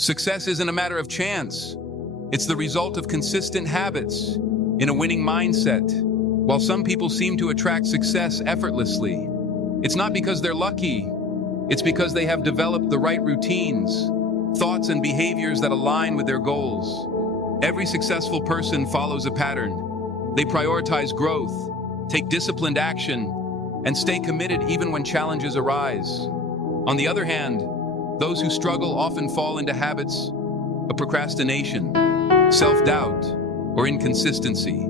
Success isn't a matter of chance. It's the result of consistent habits in a winning mindset. While some people seem to attract success effortlessly, it's not because they're lucky. It's because they have developed the right routines, thoughts, and behaviors that align with their goals. Every successful person follows a pattern. They prioritize growth, take disciplined action, and stay committed even when challenges arise. On the other hand, those who struggle often fall into habits of procrastination, self-doubt, or inconsistency.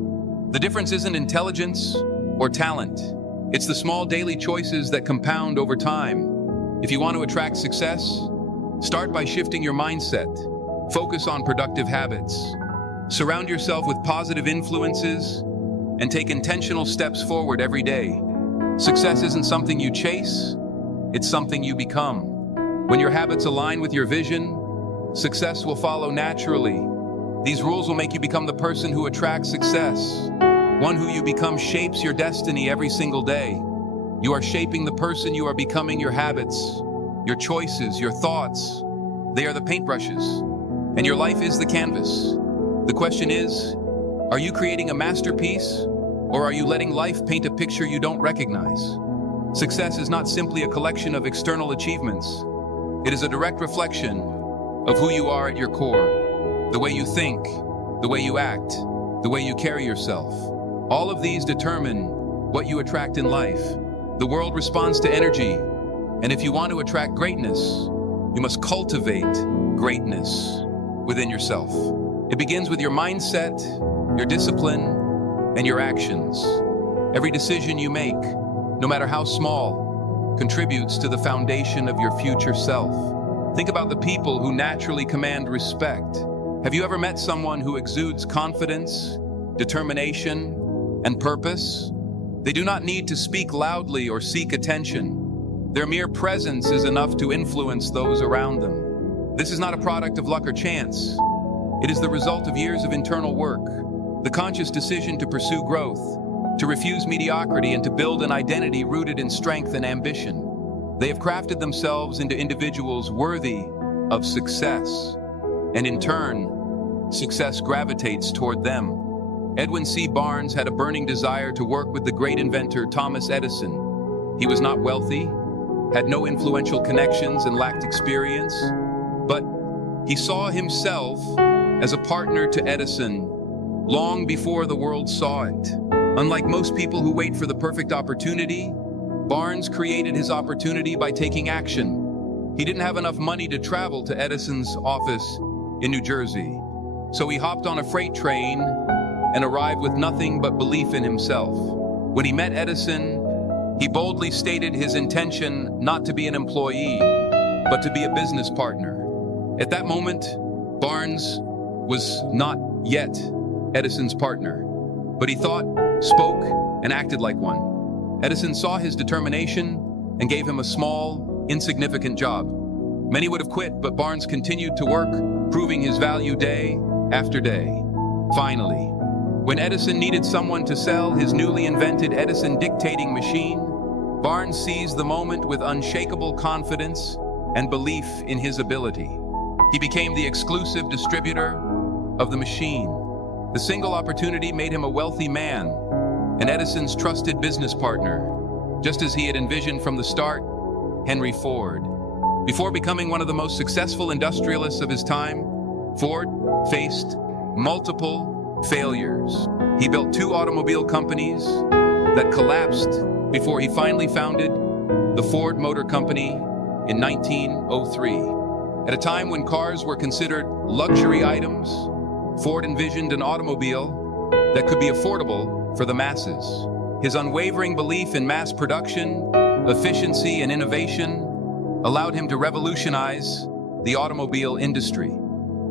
The difference isn't intelligence or talent. It's the small daily choices that compound over time. If you want to attract success, start by shifting your mindset. Focus on productive habits. Surround yourself with positive influences and take intentional steps forward every day. Success isn't something you chase, it's something you become. When your habits align with your vision, success will follow naturally. These rules will make you become the person who attracts success. One who you become shapes your destiny every single day. You are shaping the person you are becoming. Your habits, your choices, your thoughts, they are the paintbrushes, and your life is the canvas. The question is, are you creating a masterpiece, or are you letting life paint a picture you don't recognize? Success is not simply a collection of external achievements. It is a direct reflection of who you are at your core. The way you think, the way you act, the way you carry yourself. All of these determine what you attract in life. The world responds to energy, and if you want to attract greatness, you must cultivate greatness within yourself. It begins with your mindset, your discipline, and your actions. Every decision you make, no matter how small, contributes to the foundation of your future self. Think about the people who naturally command respect. Have you ever met someone who exudes confidence, determination, and purpose? They do not need to speak loudly or seek attention. Their mere presence is enough to influence those around them. This is not a product of luck or chance. It is the result of years of internal work, the conscious decision to pursue growth, to refuse mediocrity, and to build an identity rooted in strength and ambition. They have crafted themselves into individuals worthy of success, and in turn, success gravitates toward them. Edwin C. Barnes had a burning desire to work with the great inventor Thomas Edison. He was not wealthy, had no influential connections, and lacked experience, but he saw himself as a partner to Edison long before the world saw it. Unlike most people who wait for the perfect opportunity, Barnes created his opportunity by taking action. He didn't have enough money to travel to Edison's office in New Jersey, so he hopped on a freight train and arrived with nothing but belief in himself. When he met Edison, he boldly stated his intention not to be an employee, but to be a business partner. At that moment, Barnes was not yet Edison's partner, but he thought, spoke, and acted like one. Edison saw his determination and gave him a small, insignificant job. Many would have quit, but Barnes continued to work, proving his value day after day. Finally, when Edison needed someone to sell his newly invented Edison dictating machine, Barnes seized the moment with unshakable confidence and belief in his ability. He became the exclusive distributor of the machine. The single opportunity made him a wealthy man, and Edison's trusted business partner, just as he had envisioned from the start. Henry Ford. Before becoming one of the most successful industrialists of his time, Ford faced multiple failures. He built 2 automobile companies that collapsed before he finally founded the Ford Motor Company in 1903. At a time when cars were considered luxury items, Ford envisioned an automobile that could be affordable for the masses. His unwavering belief in mass production, efficiency, and innovation allowed him to revolutionize the automobile industry.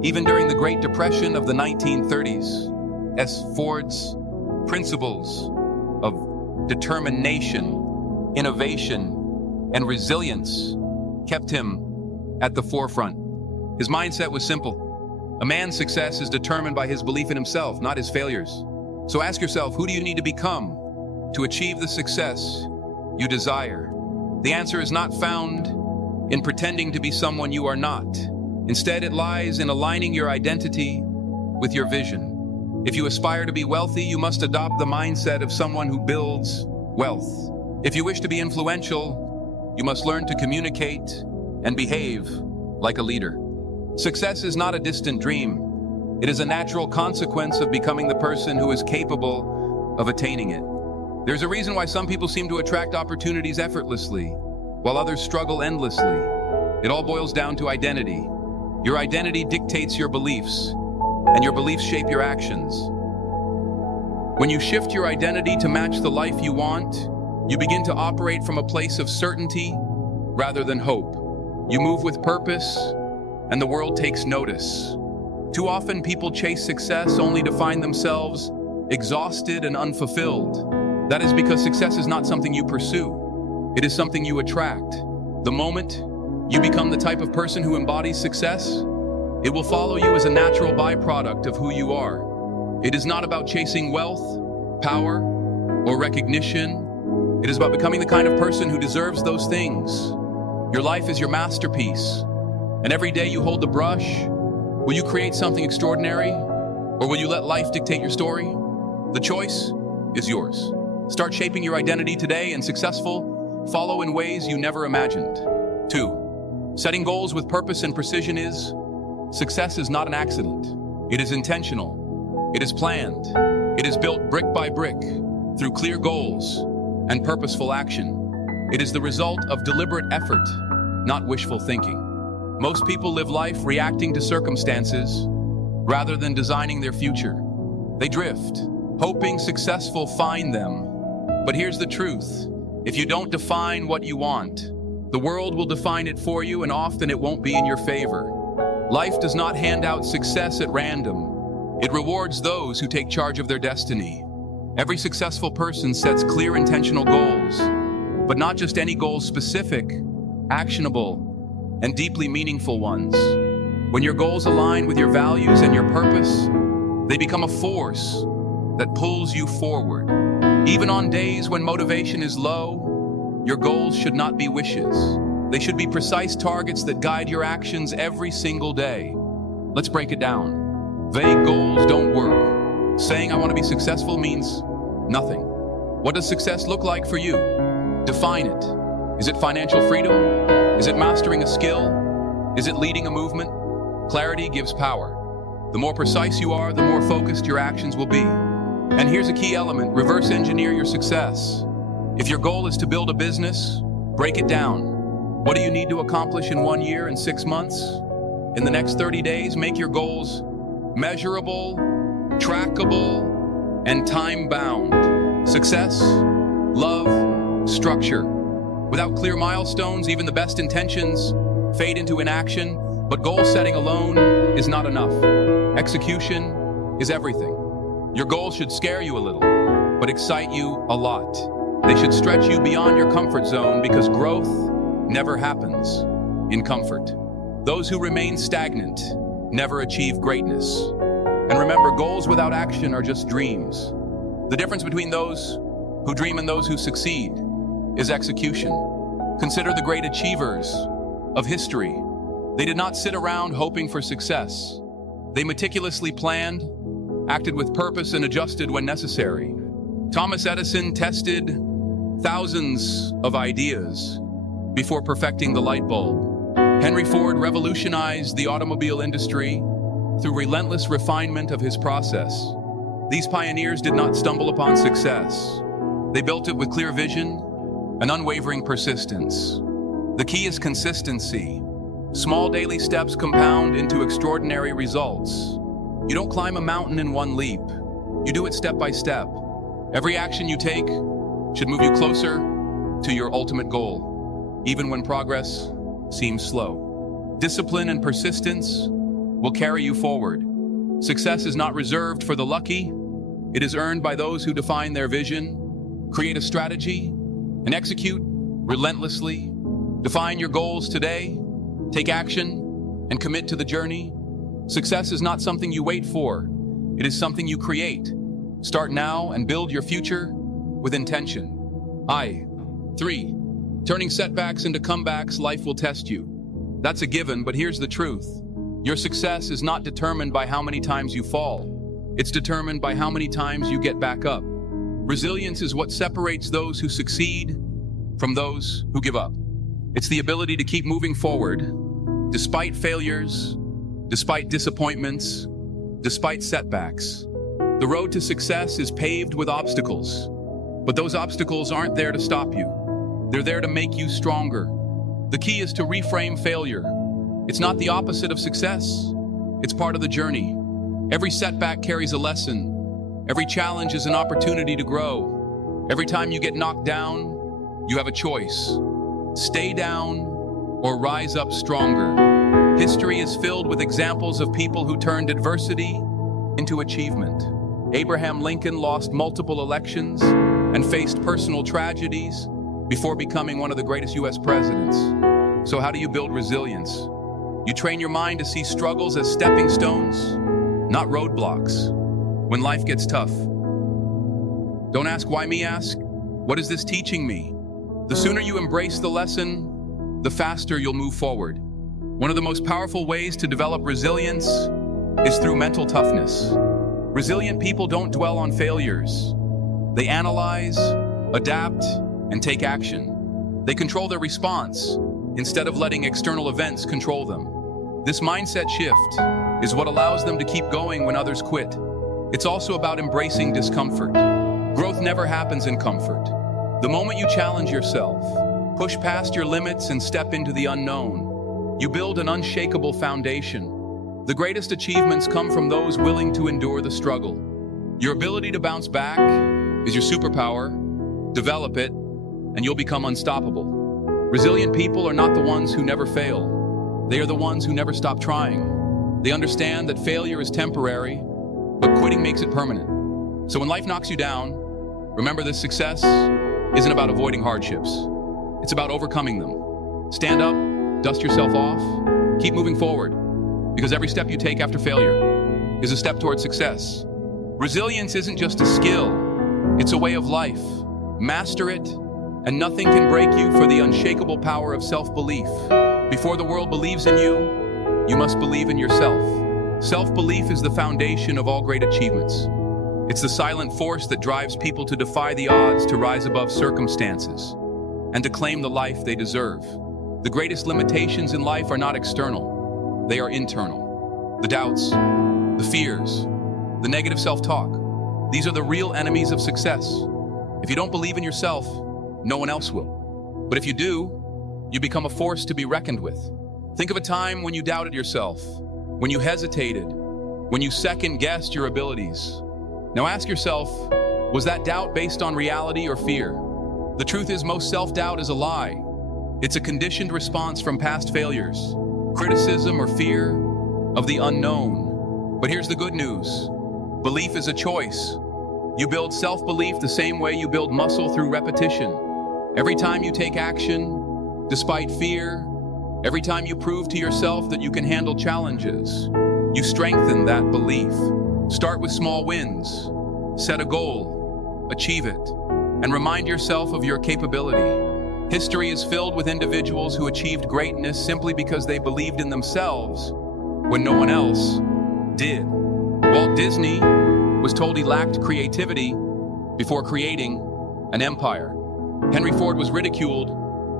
Even during the Great Depression of the 1930s, Ford's principles of determination, innovation, and resilience kept him at the forefront. His mindset was simple. A man's success is determined by his belief in himself, not his failures. So ask yourself, who do you need to become to achieve the success you desire? The answer is not found in pretending to be someone you are not. Instead, it lies in aligning your identity with your vision. If you aspire to be wealthy, you must adopt the mindset of someone who builds wealth. If you wish to be influential, you must learn to communicate and behave like a leader. Success is not a distant dream. It is a natural consequence of becoming the person who is capable of attaining it. There's a reason why some people seem to attract opportunities effortlessly, while others struggle endlessly. It all boils down to identity. Your identity dictates your beliefs, and your beliefs shape your actions. When you shift your identity to match the life you want, you begin to operate from a place of certainty rather than hope. You move with purpose, and the world takes notice. Too often, people chase success only to find themselves exhausted and unfulfilled. That is because success is not something you pursue. It is something you attract. The moment you become the type of person who embodies success, it will follow you as a natural byproduct of who you are. It is not about chasing wealth, power, or recognition. It is about becoming the kind of person who deserves those things. Your life is your masterpiece, and every day you hold the brush, will you create something extraordinary, or will you let life dictate your story? The choice is yours. Start shaping your identity today, and successful follow in ways you never imagined. 2. Setting goals with purpose and precision is success is not an accident. It is intentional. It is planned. It is built brick by brick through clear goals and purposeful action. It is the result of deliberate effort, not wishful thinking. Most people live life reacting to circumstances rather than designing their future. They drift, hoping success will find them. But here's the truth. If you don't define what you want, the world will define it for you, and often it won't be in your favor. Life does not hand out success at random. It rewards those who take charge of their destiny. Every successful person sets clear, intentional goals, but not just any goals, specific, actionable, and deeply meaningful ones. When your goals align with your values and your purpose, they become a force that pulls you forward. Even on days when motivation is low, your goals should not be wishes. They should be precise targets that guide your actions every single day. Let's break it down. Vague goals don't work. Saying I want to be successful means nothing. What does success look like for you? Define it. Is it financial freedom? Is it mastering a skill? Is it leading a movement? Clarity gives power. The more precise you are, the more focused your actions will be. And here's a key element: reverse engineer your success. If your goal is to build a business, break it down. What do you need to accomplish in 1 year and 6 months? In the next 30 days, make your goals measurable, trackable, and time-bound. Success, love, structure. Without clear milestones, even the best intentions fade into inaction, but goal setting alone is not enough. Execution is everything. Your goals should scare you a little, but excite you a lot. They should stretch you beyond your comfort zone, because growth never happens in comfort. Those who remain stagnant never achieve greatness. And remember, goals without action are just dreams. The difference between those who dream and those who succeed is execution. Consider the great achievers of history. They did not sit around hoping for success. They meticulously planned, acted with purpose, and adjusted when necessary. Thomas Edison tested thousands of ideas before perfecting the light bulb. Henry Ford revolutionized the automobile industry through relentless refinement of his process. These pioneers did not stumble upon success. They built it with clear vision and unwavering persistence. The key is consistency. Small daily steps compound into extraordinary results. You don't climb a mountain in one leap. You do it step by step. Every action you take should move you closer to your ultimate goal, even when progress seems slow. Discipline and persistence will carry you forward. Success is not reserved for the lucky. It is earned by those who define their vision, create a strategy, and execute relentlessly. Define your goals today, take action, and commit to the journey. Success is not something you wait for. It is something you create. Start now and build your future with intention. 3. Turning setbacks into comebacks. Life will test you. That's a given, but here's the truth. Your success is not determined by how many times you fall. It's determined by how many times you get back up. Resilience is what separates those who succeed from those who give up. It's the ability to keep moving forward, despite failures, despite disappointments, despite setbacks. The road to success is paved with obstacles, but those obstacles aren't there to stop you. They're there to make you stronger. The key is to reframe failure. It's not the opposite of success. It's part of the journey. Every setback carries a lesson. Every challenge is an opportunity to grow. Every time you get knocked down, you have a choice. Stay down or rise up stronger. History is filled with examples of people who turned adversity into achievement. Abraham Lincoln lost multiple elections and faced personal tragedies before becoming one of the greatest U.S. presidents. So how do you build resilience? You train your mind to see struggles as stepping stones, not roadblocks. When life gets tough, don't ask why me, ask, what is this teaching me? The sooner you embrace the lesson, the faster you'll move forward. One of the most powerful ways to develop resilience is through mental toughness. Resilient people don't dwell on failures. They analyze, adapt, and take action. They control their response instead of letting external events control them. This mindset shift is what allows them to keep going when others quit. It's also about embracing discomfort. Growth never happens in comfort. The moment you challenge yourself, push past your limits and step into the unknown, you build an unshakable foundation. The greatest achievements come from those willing to endure the struggle. Your ability to bounce back is your superpower. Develop it, and you'll become unstoppable. Resilient people are not the ones who never fail. They are the ones who never stop trying. They understand that failure is temporary, but quitting makes it permanent. So when life knocks you down, remember this: success isn't about avoiding hardships. It's about overcoming them. Stand up, dust yourself off, keep moving forward, because every step you take after failure is a step toward success. Resilience isn't just a skill, it's a way of life. Master it, and nothing can break you for the unshakable power of self-belief. Before the world believes in you, you must believe in yourself. Self-belief is the foundation of all great achievements. It's the silent force that drives people to defy the odds, to rise above circumstances, and to claim the life they deserve. The greatest limitations in life are not external, they are internal. The doubts, the fears, the negative self-talk, these are the real enemies of success. If you don't believe in yourself, no one else will. But if you do, you become a force to be reckoned with. Think of a time when you doubted yourself, when you hesitated, when you second-guessed your abilities. Now ask yourself, was that doubt based on reality or fear? The truth is, most self-doubt is a lie. It's a conditioned response from past failures, criticism, or fear of the unknown. But here's the good news. Belief is a choice. You build self-belief the same way you build muscle, through repetition. Every time you take action, despite fear, every time you prove to yourself that you can handle challenges, you strengthen that belief. Start with small wins. Set a goal, achieve it, and remind yourself of your capability. History is filled with individuals who achieved greatness simply because they believed in themselves when no one else did. Walt Disney was told he lacked creativity before creating an empire. Henry Ford was ridiculed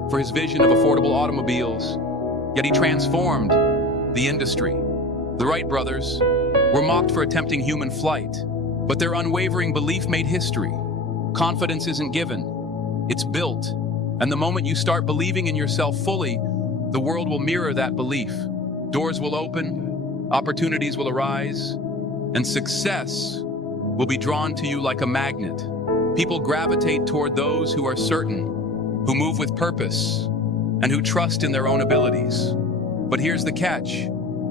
for his vision of affordable automobiles, yet he transformed the industry. The Wright brothers were mocked for attempting human flight, but their unwavering belief made history. Confidence isn't given, it's built. And the moment you start believing in yourself fully, the world will mirror that belief. Doors will open, opportunities will arise, and success will be drawn to you like a magnet. People gravitate toward those who are certain, who move with purpose, and who trust in their own abilities. But here's the catch.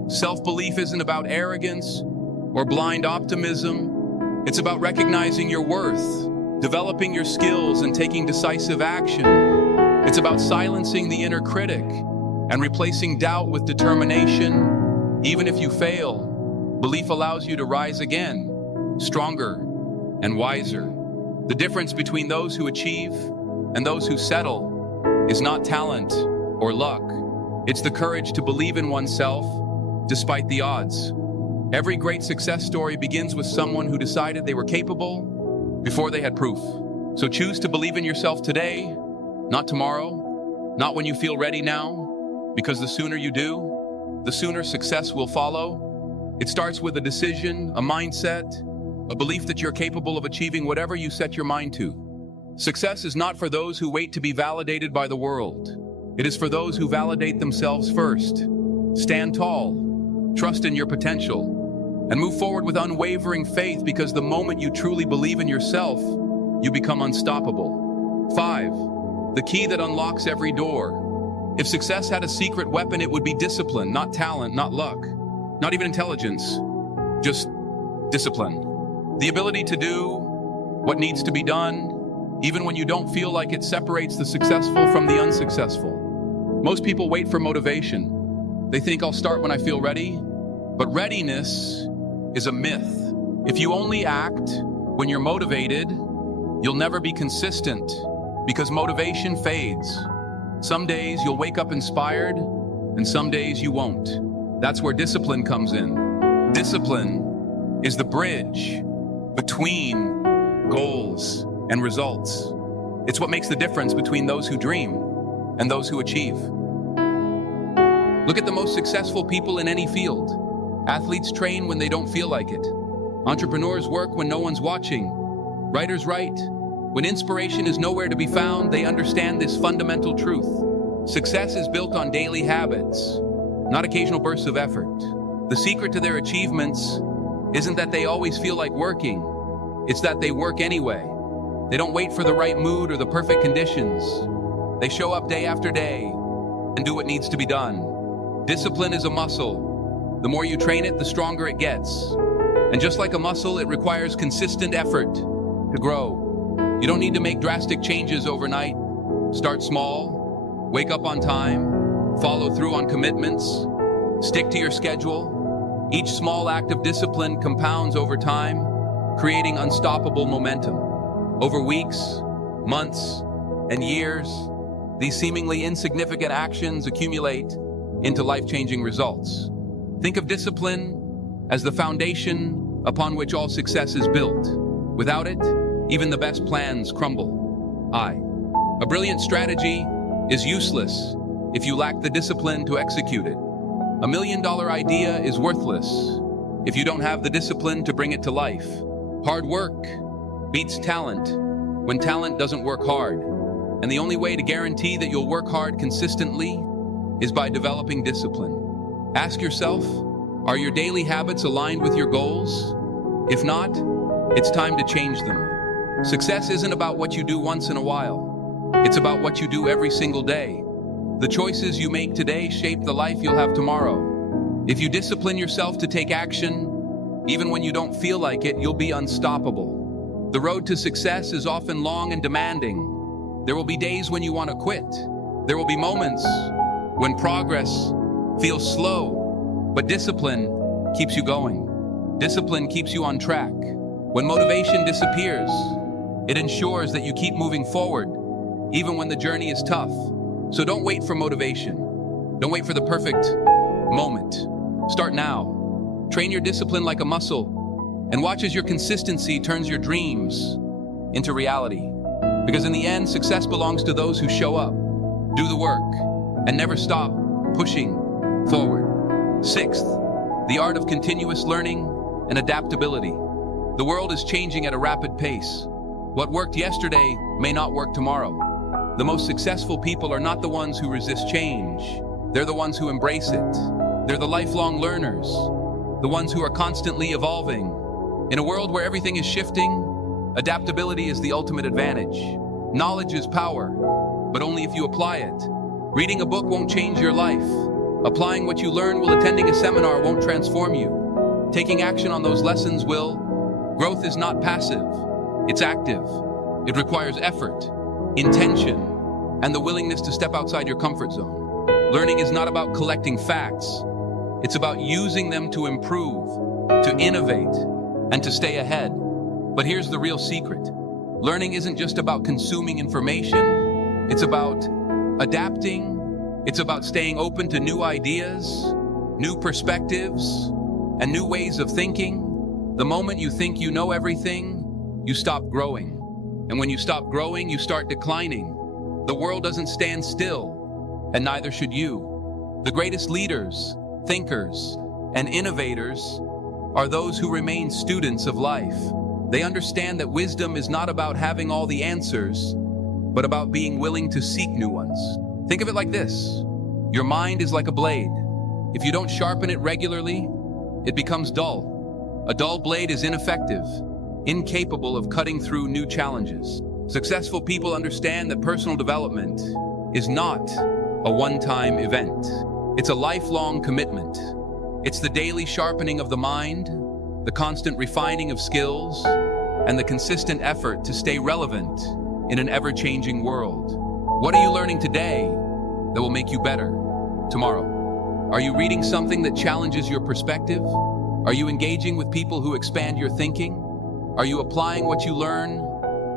Self-belief isn't about arrogance or blind optimism. It's about recognizing your worth, developing your skills, and taking decisive action. It's about silencing the inner critic and replacing doubt with determination. Even if you fail, belief allows you to rise again, stronger and wiser. The difference between those who achieve and those who settle is not talent or luck. It's the courage to believe in oneself, despite the odds. Every great success story begins with someone who decided they were capable before they had proof. So choose to believe in yourself today, not tomorrow, not when you feel ready now, because the sooner you do, the sooner success will follow. It starts with a decision, a mindset, a belief that you're capable of achieving whatever you set your mind to. Success is not for those who wait to be validated by the world. It is for those who validate themselves first. Stand tall, trust in your potential, and move forward with unwavering faith, because the moment you truly believe in yourself, you become unstoppable. 5. The key that unlocks every door. If success had a secret weapon, it would be discipline, not talent, not luck, not even intelligence, just discipline. The ability to do what needs to be done, even when you don't feel like it, separates the successful from the unsuccessful. Most people wait for motivation. They think I'll start when I feel ready, but readiness is a myth. If you only act when you're motivated, you'll never be consistent, because motivation fades. Some days you'll wake up inspired, and some days you won't. That's where discipline comes in. Discipline is the bridge between goals and results. It's what makes the difference between those who dream and those who achieve. Look at the most successful people in any field. Athletes train when they don't feel like it. Entrepreneurs work when no one's watching. Writers write. When inspiration is nowhere to be found, they understand this fundamental truth. Success is built on daily habits, not occasional bursts of effort. The secret to their achievements isn't that they always feel like working. It's that they work anyway. They don't wait for the right mood or the perfect conditions. They show up day after day and do what needs to be done. Discipline is a muscle. The more you train it, the stronger it gets. And just like a muscle, it requires consistent effort to grow. You don't need to make drastic changes overnight. Start small, wake up on time, follow through on commitments, stick to your schedule. Each small act of discipline compounds over time, creating unstoppable momentum. Over weeks, months, and years, these seemingly insignificant actions accumulate into life-changing results. Think of discipline as the foundation upon which all success is built. Without it, even the best plans crumble. A brilliant strategy is useless if you lack the discipline to execute it. $1 million idea is worthless if you don't have the discipline to bring it to life. Hard work beats talent when talent doesn't work hard. And the only way to guarantee that you'll work hard consistently is by developing discipline. Ask yourself, are your daily habits aligned with your goals? If not, it's time to change them. Success isn't about what you do once in a while. It's about what you do every single day. The choices you make today shape the life you'll have tomorrow. If you discipline yourself to take action, even when you don't feel like it, you'll be unstoppable. The road to success is often long and demanding. There will be days when you want to quit. There will be moments when progress feels slow, but discipline keeps you going. Discipline keeps you on track. When motivation disappears, it ensures that you keep moving forward, even when the journey is tough. So don't wait for motivation. Don't wait for the perfect moment. Start now. Train your discipline like a muscle, and watch as your consistency turns your dreams into reality. Because in the end, success belongs to those who show up, do the work, and never stop pushing forward. Sixth, the art of continuous learning and adaptability. The world is changing at a rapid pace. What worked yesterday may not work tomorrow. The most successful people are not the ones who resist change. They're the ones who embrace it. They're the lifelong learners, the ones who are constantly evolving. In a world where everything is shifting, adaptability is the ultimate advantage. Knowledge is power, but only if you apply it. Reading a book won't change your life. Applying what you learn while attending a seminar won't transform you. Taking action on those lessons will. Growth is not passive, it's active. It requires effort, intention, and the willingness to step outside your comfort zone. Learning is not about collecting facts. It's about using them to improve, to innovate, and to stay ahead. But here's the real secret. Learning isn't just about consuming information. It's about adapting. It's about staying open to new ideas. new perspectives, and new ways of thinking. The moment you think you know everything, you stop growing. And when you stop growing, you start declining. The world doesn't stand still, and neither should you. The greatest leaders, thinkers, and innovators are those who remain students of life. They understand that wisdom is not about having all the answers, but about being willing to seek new ones. Think of it like this. Your mind is like a blade. If you don't sharpen it regularly, it becomes dull. A dull blade is ineffective, incapable of cutting through new challenges. Successful people understand that personal development is not a one-time event. It's a lifelong commitment. It's the daily sharpening of the mind, the constant refining of skills, and the consistent effort to stay relevant in an ever-changing world. What are you learning today that will make you better tomorrow? Are you reading something that challenges your perspective? Are you engaging with people who expand your thinking? Are you applying what you learn?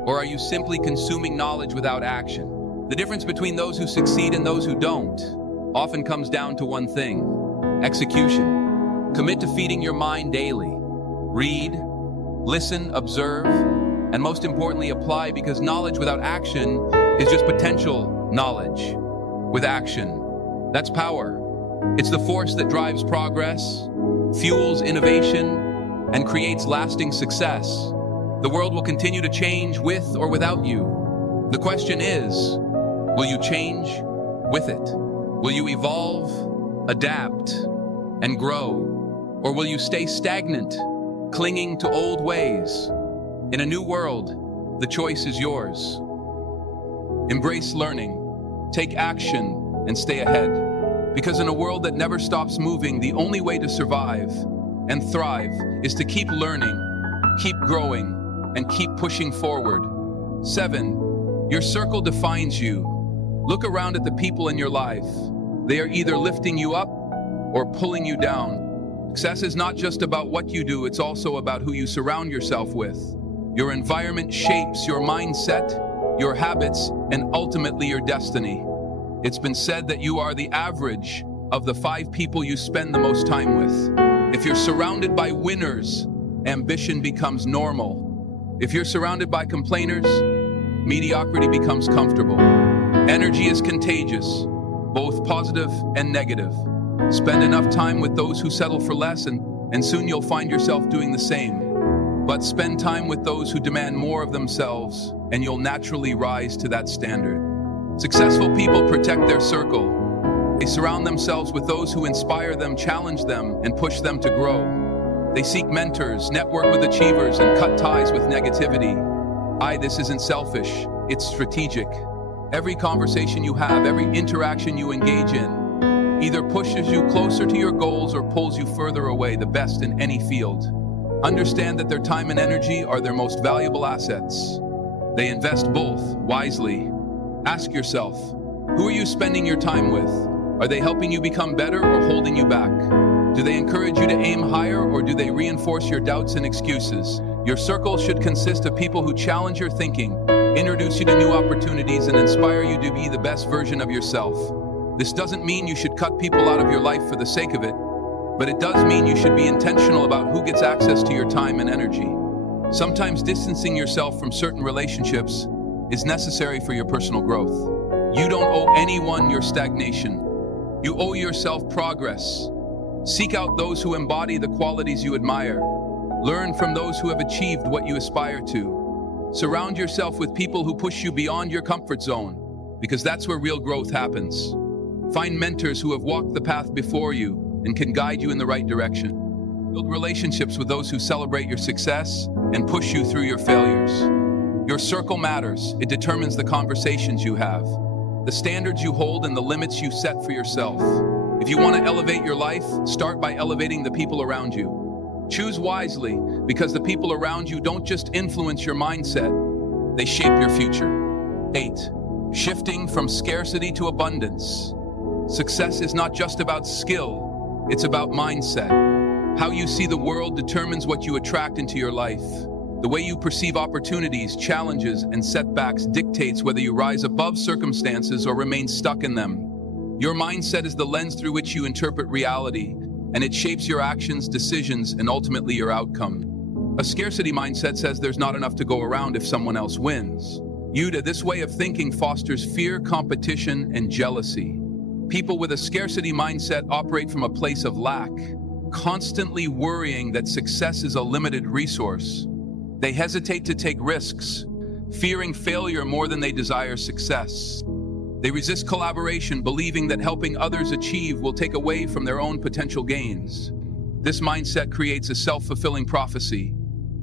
Or are you simply consuming knowledge without action? The difference between those who succeed and those who don't often comes down to one thing: execution. Commit to feeding your mind daily. Read, listen, observe, and most importantly, apply, because knowledge without action is just potential knowledge. With action, that's power. It's the force that drives progress, fuels innovation, and creates lasting success. The world will continue to change with or without you. The question is, will you change with it? Will you evolve, adapt, and grow? Or will you stay stagnant, clinging to old ways? In a new world, the choice is yours. Embrace learning, take action, and stay ahead. Because in a world that never stops moving, the only way to survive and thrive is to keep learning, keep growing, and keep pushing forward. 7, your circle defines you. Look around at the people in your life. They are either lifting you up or pulling you down. Success is not just about what you do, it's also about who you surround yourself with. Your environment shapes your mindset, your habits, and ultimately your destiny. It's been said that you are the average of the 5 people you spend the most time with. If you're surrounded by winners, ambition becomes normal. If you're surrounded by complainers, mediocrity becomes comfortable. Energy is contagious, both positive and negative. Spend enough time with those who settle for less, and soon you'll find yourself doing the same. But spend time with those who demand more of themselves, and you'll naturally rise to that standard. Successful people protect their circle. They surround themselves with those who inspire them, challenge them, and push them to grow. They seek mentors, network with achievers, and cut ties with negativity. This isn't selfish, it's strategic. Every conversation you have, every interaction you engage in, either pushes you closer to your goals or pulls you further away. The best in any field understand that their time and energy are their most valuable assets. They invest both wisely. Ask yourself, who are you spending your time with? Are they helping you become better or holding you back? Do they encourage you to aim higher, or do they reinforce your doubts and excuses? Your circle should consist of people who challenge your thinking, introduce you to new opportunities, and inspire you to be the best version of yourself. This doesn't mean you should cut people out of your life for the sake of it, but it does mean you should be intentional about who gets access to your time and energy. Sometimes distancing yourself from certain relationships is necessary for your personal growth. You don't owe anyone your stagnation. You owe yourself progress. Seek out those who embody the qualities you admire. Learn from those who have achieved what you aspire to. Surround yourself with people who push you beyond your comfort zone, because that's where real growth happens. Find mentors who have walked the path before you and can guide you in the right direction. Build relationships with those who celebrate your success and push you through your failures. Your circle matters. It determines the conversations you have, the standards you hold, and the limits you set for yourself. If you want to elevate your life, start by elevating the people around you. Choose wisely, because the people around you don't just influence your mindset, they shape your future. 8. Shifting from scarcity to abundance. Success is not just about skill, it's about mindset. How you see the world determines what you attract into your life. The way you perceive opportunities, challenges, and setbacks dictates whether you rise above circumstances or remain stuck in them. Your mindset is the lens through which you interpret reality, and it shapes your actions, decisions, and ultimately your outcome. A scarcity mindset says there's not enough to go around if someone else wins. This way of thinking fosters fear, competition, and jealousy. People with a scarcity mindset operate from a place of lack, constantly worrying that success is a limited resource. They hesitate to take risks, fearing failure more than they desire success. They resist collaboration, believing that helping others achieve will take away from their own potential gains. This mindset creates a self-fulfilling prophecy.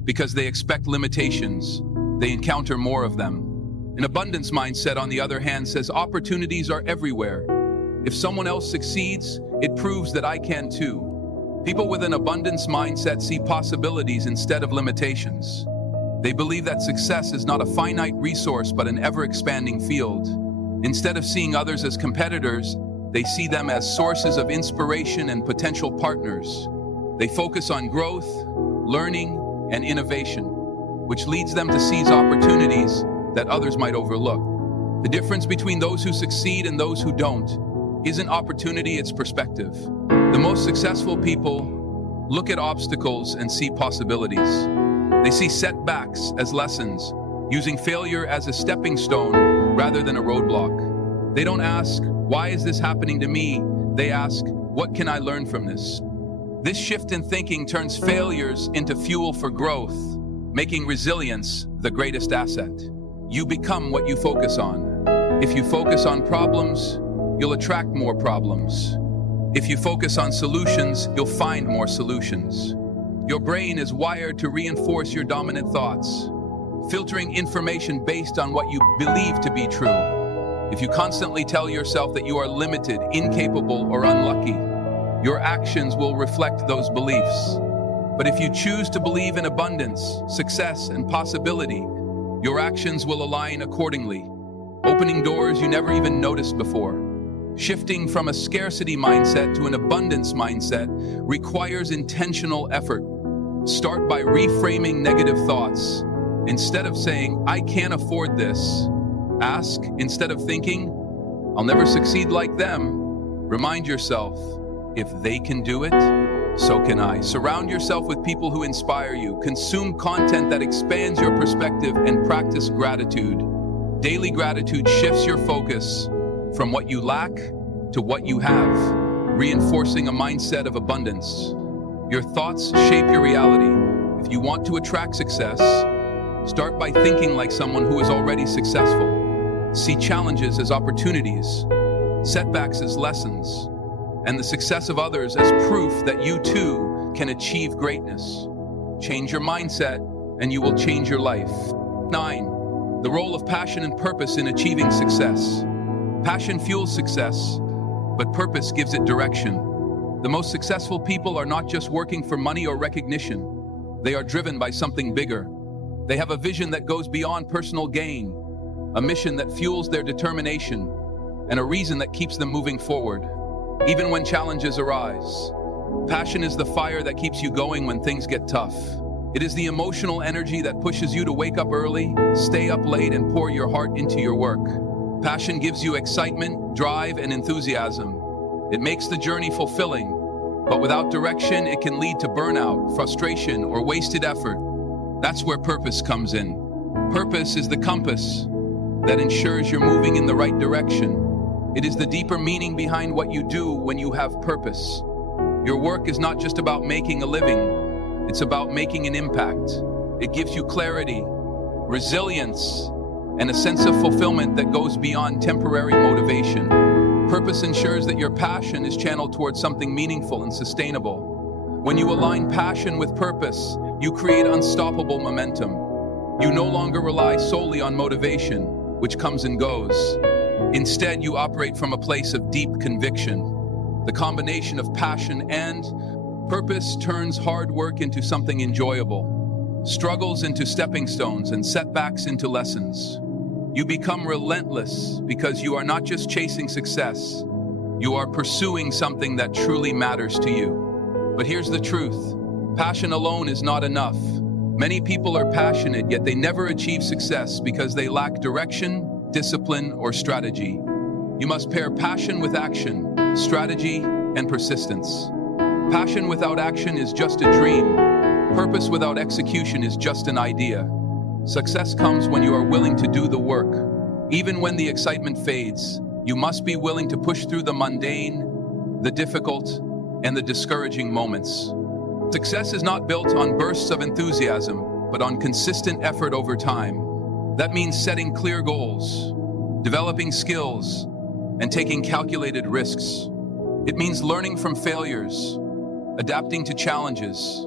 Because they expect limitations, they encounter more of them. An abundance mindset, on the other hand, says opportunities are everywhere. If someone else succeeds, it proves that I can too. People with an abundance mindset see possibilities instead of limitations. They believe that success is not a finite resource but an ever-expanding field. Instead of seeing others as competitors, they see them as sources of inspiration and potential partners. They focus on growth, learning, and innovation, which leads them to seize opportunities that others might overlook. The difference between those who succeed and those who don't isn't opportunity, it's perspective. The most successful people look at obstacles and see possibilities. They see setbacks as lessons, using failure as a stepping stone rather than a roadblock. They don't ask, why is this happening to me? They ask, what can I learn from this? This shift in thinking turns failures into fuel for growth, making resilience the greatest asset. You become what you focus on. If you focus on problems, you'll attract more problems. If you focus on solutions, you'll find more solutions. Your brain is wired to reinforce your dominant thoughts, filtering information based on what you believe to be true. If you constantly tell yourself that you are limited, incapable, or unlucky, your actions will reflect those beliefs. But if you choose to believe in abundance, success, and possibility, your actions will align accordingly, opening doors you never even noticed before. Shifting from a scarcity mindset to an abundance mindset requires intentional effort. Start by reframing negative thoughts. Instead of saying, I can't afford this, ask, instead of thinking, I'll never succeed like them, remind yourself, if they can do it, so can I. Surround yourself with people who inspire you. Consume content that expands your perspective and practice gratitude. Daily gratitude shifts your focus from what you lack to what you have, reinforcing a mindset of abundance. Your thoughts shape your reality. If you want to attract success, start by thinking like someone who is already successful. See challenges as opportunities, setbacks as lessons, and the success of others as proof that you too can achieve greatness. Change your mindset and you will change your life. 9. The role of passion and purpose in achieving success. Passion fuels success, but purpose gives it direction. The most successful people are not just working for money or recognition. They are driven by something bigger. They have a vision that goes beyond personal gain, a mission that fuels their determination, and a reason that keeps them moving forward, even when challenges arise. Passion is the fire that keeps you going when things get tough. It is the emotional energy that pushes you to wake up early, stay up late, and pour your heart into your work. Passion gives you excitement, drive, and enthusiasm. It makes the journey fulfilling, but without direction, it can lead to burnout, frustration, or wasted effort. That's where purpose comes in. Purpose is the compass that ensures you're moving in the right direction. It is the deeper meaning behind what you do when you have purpose. Your work is not just about making a living, it's about making an impact. It gives you clarity, resilience, and a sense of fulfillment that goes beyond temporary motivation. Purpose ensures that your passion is channeled towards something meaningful and sustainable. When you align passion with purpose, you create unstoppable momentum. You no longer rely solely on motivation, which comes and goes. Instead, you operate from a place of deep conviction. The combination of passion and purpose turns hard work into something enjoyable, struggles into stepping stones, and setbacks into lessons. You become relentless because you are not just chasing success, you are pursuing something that truly matters to you. But here's the truth. Passion alone is not enough. Many people are passionate, yet they never achieve success because they lack direction, discipline, or strategy. You must pair passion with action, strategy, and persistence. Passion without action is just a dream. Purpose without execution is just an idea. Success comes when you are willing to do the work. Even when the excitement fades, you must be willing to push through the mundane, the difficult, and the discouraging moments. Success is not built on bursts of enthusiasm, but on consistent effort over time. That means setting clear goals, developing skills, and taking calculated risks. It means learning from failures, adapting to challenges,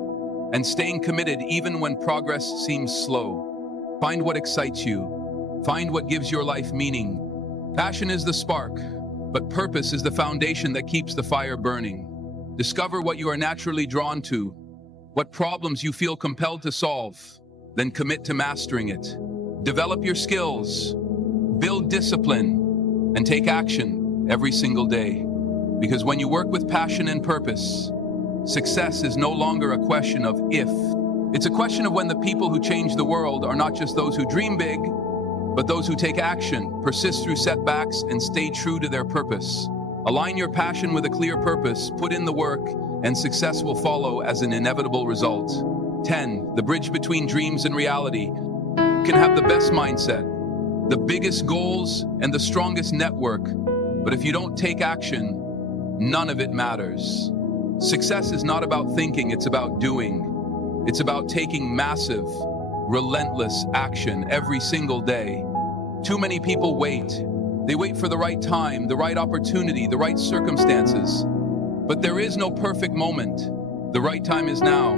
and staying committed even when progress seems slow. Find what excites you. Find what gives your life meaning. Passion is the spark, but purpose is the foundation that keeps the fire burning. Discover what you are naturally drawn to, what problems you feel compelled to solve, then commit to mastering it. Develop your skills, build discipline, and take action every single day. Because when you work with passion and purpose, success is no longer a question of if. It's a question of when. The people who change the world are not just those who dream big, but those who take action, persist through setbacks, and stay true to their purpose. Align your passion with a clear purpose, put in the work, and success will follow as an inevitable result. 10. The bridge between dreams and reality. You can have the best mindset, the biggest goals, and the strongest network, but if you don't take action, none of it matters. Success is not about thinking, it's about doing. It's about taking massive, relentless action every single day. Too many people wait. They wait for the right time, the right opportunity, the right circumstances. But there is no perfect moment. The right time is now.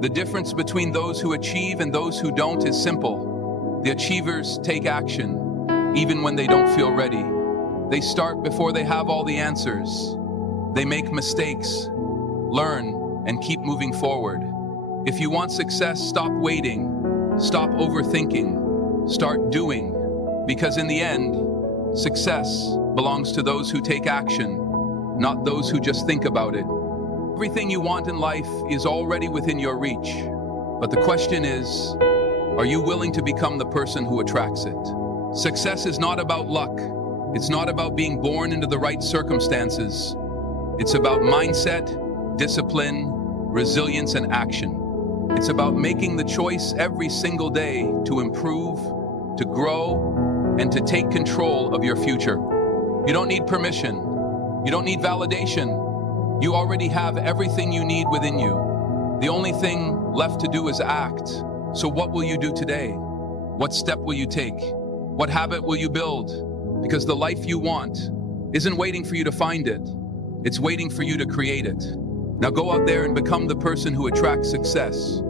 The difference between those who achieve and those who don't is simple. The achievers take action, even when they don't feel ready. They start before they have all the answers. They make mistakes, learn, and keep moving forward. If you want success, stop waiting, stop overthinking, start doing. Because in the end, success belongs to those who take action, not those who just think about it. Everything you want in life is already within your reach. But the question is, are you willing to become the person who attracts it? Success is not about luck. It's not about being born into the right circumstances. It's about mindset, discipline, resilience, and action. It's about making the choice every single day to improve, to grow, and to take control of your future. You don't need permission. You don't need validation. You already have everything you need within you. The only thing left to do is act. So what will you do today? What step will you take? What habit will you build? Because the life you want isn't waiting for you to find it. It's waiting for you to create it. Now go out there and become the person who attracts success.